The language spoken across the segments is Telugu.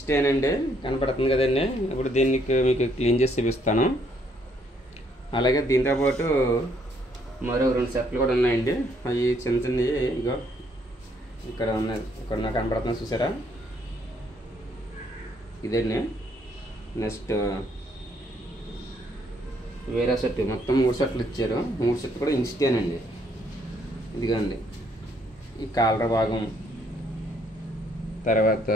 స్టేన్ అండి కనపడుతుంది కదండి. ఇప్పుడు దీన్ని మీకు క్లీన్ చేసి చూపిస్తాను. అలాగే దీంతో పాటు మరో 2 సెట్లు కూడా ఉన్నాయండి. అవి చిన్న చిన్నవి ఇగో ఇక్కడ ఉన్నాయి. ఇక్కడ నాకు కనపడుతుంది చూసారా, ఇదండి. నెక్స్ట్ వేరే సెట్, మొత్తం 3 సెట్లు ఇచ్చారు. 3 సెట్లు కూడా ఇన్స్టేన్ అండి. ఇదిగోండి ఈ కాలర్ భాగం, తర్వాత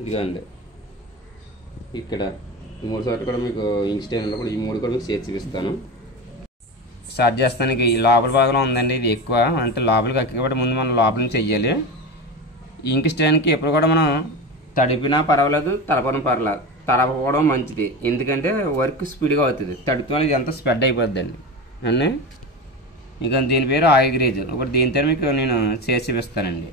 ఇదిగోండి ఇక్కడ 3 సెట్లు కూడా మీకు ఇన్స్టేన్ కూడా, ఈ 3 కూడా మీకు చేసి చూపిస్తాను. స్టార్ట్ చేస్తానికి ఈ లోపల భాగంలో ఉందండి. ఇది ఎక్కువ అంటే లోపలికి ఎక్కకపోతే ముందు మనం లోపల నుంచి చెయ్యాలి. ఇంక్ స్టేన్కి ఎప్పుడు కూడా మనం తడిపినా పర్వాలేదు, తడపడం పర్వాలేదు. తడపడం మంచిది, ఎందుకంటే వర్క్ స్పీడ్గా అవుతుంది. తడిపిన ఇది అంతా స్ప్రెడ్ అయిపోద్దండి అండి. ఇక దీని పేరు ఆయిల్ గ్రేజ్. ఇప్పుడు దీంతో మీకు నేను చేసి చూపిస్తానండి.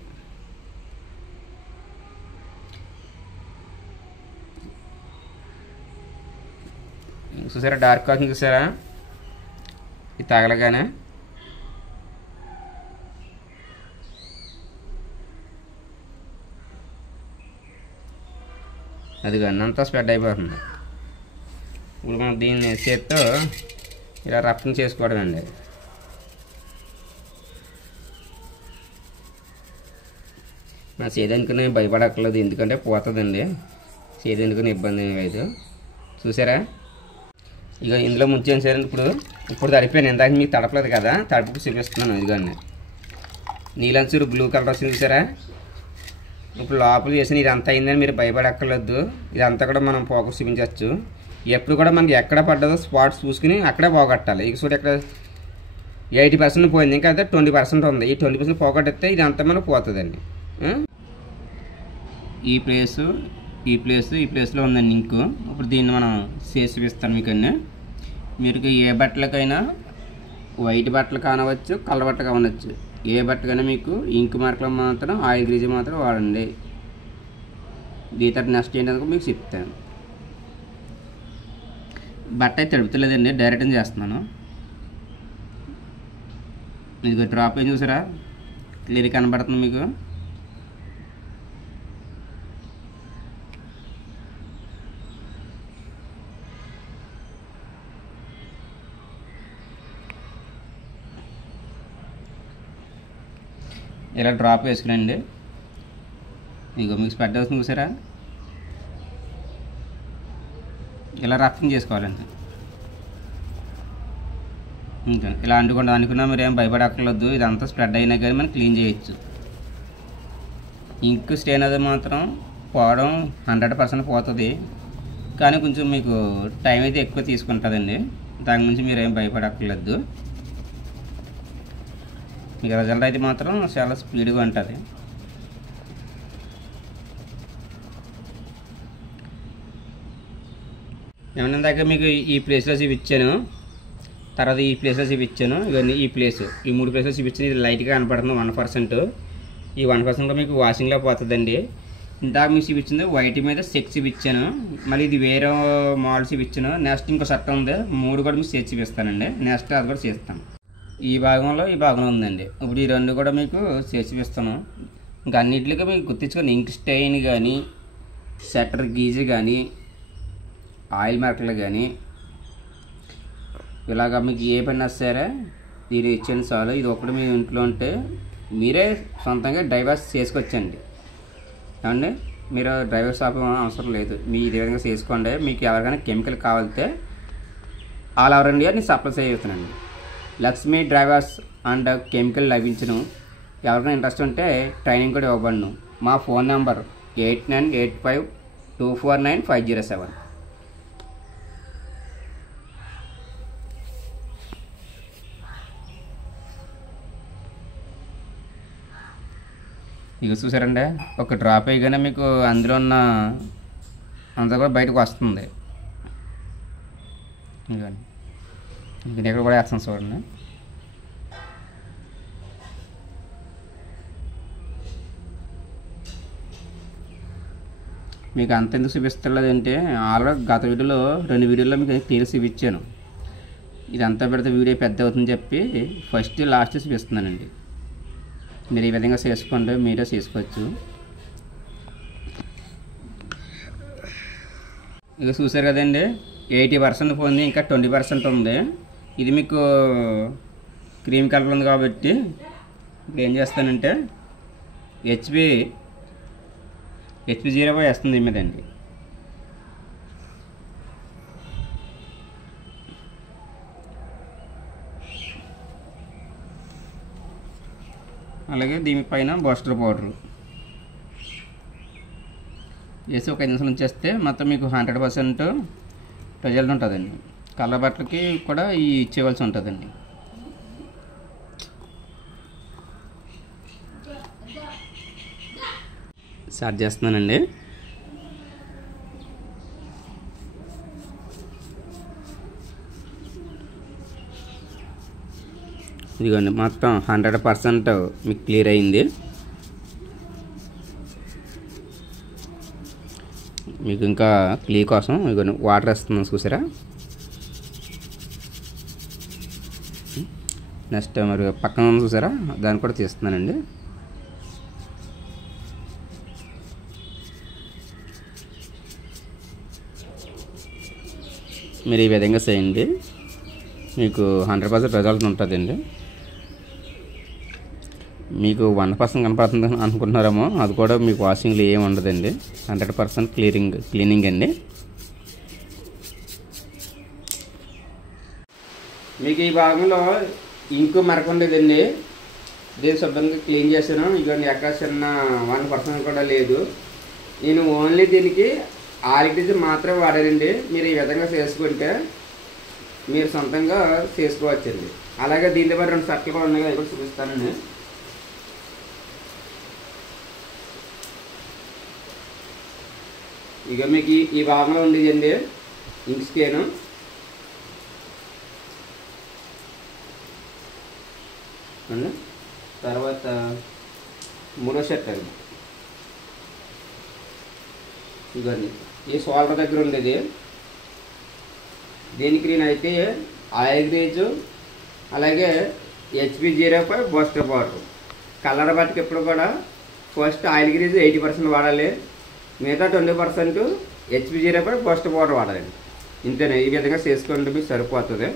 చూసారా డార్క్ కాకింగ్, చూసారా ఇది తగలగానే అది కానీ అంతా స్ప్రెడ్ అయిపోతుంది. ఇప్పుడు మనం దీన్ని చేత్తో ఇలా రఫ్ని చేసుకోవడం అండి. నా చేదనుకునే భయపడక్కర్లేదు, ఎందుకంటే పోతుందండి. చేదనుకునే ఇబ్బంది లేదు. చూసారా ఇక ఇందులో ముంచేం సరే ఇప్పుడు తడిపోయాను. ఇందాక మీకు తడపలేదు కదా, తడుపుకు చూపిస్తున్నాను. ఇదిగోండి నీలంచూరు బ్లూ కలర్ వస్తుంది చూసారా. ఇప్పుడు లోపల చేసిన ఇదంతా అయిందని మీరు భయపడక్కర్లేదు. ఇదంతా కూడా మనం పోగొట్టు చూపించవచ్చు. ఎప్పుడు కూడా మనకి ఎక్కడ పడ్డదో స్పాట్స్ చూసుకుని అక్కడే పోగొట్టాలి. ఇక చూడ ఇక్కడ 80% పోయింది, ఇంకా అయితే 20% ఉంది. ఈ 20% పోగొట్టిస్తే ఇదంతా మనకు పోతుందండి. ఈ ప్లేస్లో ఉందండి ఇంకు. ఇప్పుడు దీన్ని మనం చేసి చూపిస్తాను మీకు అన్నీ. మీరు ఏ బట్టలకైనా వైట్ బట్టలు కానవచ్చు, కలర్ బట్ట కానవచ్చు, ఏ బట్టకైనా మీకు ఇంక్ మార్కులు మాత్రం ఆయిల్ గ్రీజ్ మాత్రం వాడండి. దీని తర్వాత నెక్స్ట్ ఏంటంటే మీకు చెప్తాను. బట్ట అయితే తడుపుతలేదండి, డైరెక్ట్ చేస్తున్నాను. మీకు డ్రాప్ ఏం చూసారా, క్లియర్ కనబడుతుంది మీకు. ఇలా డ్రాప్ వేసుకునండి. ఇక మీకు స్ప్రెడ్ అవుతుంది చూసారా. ఇలా రఫింగ్ చేసుకోవాలండి. ఇంకా ఇలా అనుకున్నా మీరు ఏం భయపడక్కర్లేదు. ఇదంతా స్ప్రెడ్ అయినా కానీ మనం క్లీన్ చేయొచ్చు. ఇంక్ స్టెయిన్ అది మాత్రం పోవడం 100% పోతుంది, కానీ కొంచెం మీకు టైం అయితే ఎక్కువ తీసుకుంటుందండి. దాని గురించి మీరు ఏం భయపడక్కర్లేదు. మీకు రిజల్ట్ అయితే మాత్రం చాలా స్పీడ్గా ఉంటుంది. ఏమన్నా దాకా మీకు ఈ ప్లేస్లో చూపించాను, తర్వాత ఈ ప్లేస్లో చూపించాను. ఇవన్నీ ఈ 3 ప్లేస్లో చూపించాను. ఇది లైట్గా కనపడుతుంది 1%. ఈ 1% మీకు వాషింగ్లో పోతుందండి. ఇందాక మీకు చూపించింది వైట్ మీద 6 చూపించాను, మళ్ళీ ఇది వేరే మోడల్ చూపించాను. నెక్స్ట్ ఇంకో షర్ట్ ఉంది, 3 కూడా మీకు చేసి చూపిస్తానండి. నెక్స్ట్ అది కూడా చేస్తాను. ఈ భాగంలో ఉందండి. ఇప్పుడు ఈ 2 కూడా మీకు చేసి చూపిస్తాను. ఇంకా అన్నింటికి మీకు గుర్తించుకొని ఇంక్ స్టెయిన్ కానీ, షట్టర్ గీజ్ కానీ, ఆయిల్ మార్కులు కానీ, ఇలాగ మీకు ఏ పని సరే దీన్ని ఇచ్చేయండి చాలు. ఇది ఒకటి మీ ఇంట్లో ఉంటే మీరే సొంతంగా డైవర్స్ చేసుకొచ్చండి. ఏమండి, మీరు డ్రైవర్ షాప్ అవసరం లేదు, మీ ఇదే విధంగా చేసుకోండి. మీకు ఎవరికైనా కెమికల్ కావాలితే ఆల్ ఓవర్ ఇండియా నేను సప్లై చేస్తున్నానండి. లక్ష్మీ డ్రైవర్స్ అండ్ కెమికల్ లభించును. ఎవరికైనా ఇంట్రెస్ట్ ఉంటే ట్రైనింగ్ కూడా ఇవ్వబడును. మా ఫోన్ నెంబర్ 8985249507. ఇక చూసారండి, ఒక డ్రాప్ అయ్యగానే మీకు అందులో ఉన్న అంతా కూడా బయటకు వస్తుంది. ఇవన్నీ ఇంక ఇక్కడ కూడా వేస్తాను చూడండి. మీకు అంత ఎందుకు చూపిస్తలేదంటే ఆల్రెడీ గత వీడియోలో 2 వీడియోలో మీకు క్లియర్ చూపించాను. ఇదంతా పెడితే వీడియో పెద్ద అవుతుందని చెప్పి ఫస్ట్ లాస్ట్ చూపిస్తున్నానండి. మీరు ఈ విధంగా చేసుకోండి, మీరే చేసుకోవచ్చు. ఇక చూసారు కదండి, 80% పోయింది, ఇంకా 20% ఉంది. ఇది మీకు క్రీమ్ కలర్ ఉంది కాబట్టి ఇప్పుడు ఏం చేస్తానంటే హెచ్పి 05 వేస్తుంది దీని మీదండి. అలాగే దీనిపైన బూస్టర్ పౌడర్ వేసి ఒక 5 నిమిషాలు ఉంచేస్తే మొత్తం మీకు 100% రిజల్ట్ ఉంటుందండి. కలర్ బట్టలకి కూడా ఈ ఇచ్చేవలసి ఉంటుందండి. స్టార్ట్ చేస్తున్నానండి. ఇదిగోండి మొత్తం 100% మీకు క్లియర్ అయింది. మీకు ఇంకా క్లియర్ కోసం ఇదిగోండి వాటర్ వేస్తున్నాను చూసారా. నెక్స్ట్ మరి పక్కన చూసారా, దాన్ని కూడా తీస్తున్నానండి. మీరు ఈ విధంగా చేయండి, మీకు 100% రిజల్ట్ ఉంటుందండి. మీకు 1% కనపడుతుంది అనుకుంటున్నారేమో, అది కూడా మీకు వాషింగ్లో ఏమి ఉండదండి. 100% క్లీనింగ్ అండి. మీకు ఈ భాగంలో ఇంకు మరకుండేదండి, దీన్ని శుభ్రంగా క్లీన్ చేశాను. ఇక ఎక్కడ చిన్న 1% కూడా లేదు. నేను ఓన్లీ దీనికి ఆర్కిటిజ్ మాత్రమే వాడానండి. మీరు ఈ విధంగా చేసుకుంటే మీరు సొంతంగా చేసుకోవచ్చండి. అలాగే దీంతో పాటు 2 షర్ట్లు కూడా ఉన్నాయి, అవి కూడా చూపిస్తానండి. ఇక మీకు ఈ భాగంలో ఉండేదండి ఇంక్ స్కేను. తర్వాత 3వ షర్ట్ అండి. ఇవన్నీ ఈ షోల్డర్ దగ్గర ఉండేది. దీనికి నేనైతే ఆయిల్ గ్రీజు అలాగే హెచ్పి 05 బూస్టర్ పౌడర్. కలర్ బట్టకి ఎప్పుడు కూడా ఫస్ట్ ఆయిల్ గ్రీజు 80% వాడాలి, మిగతా 20% హెచ్పి 05 బూస్టర్ పౌడర్ వాడాలండి. ఇంతేనా, ఈ విధంగా చేసుకోండి మీకు సరిపోతుంది.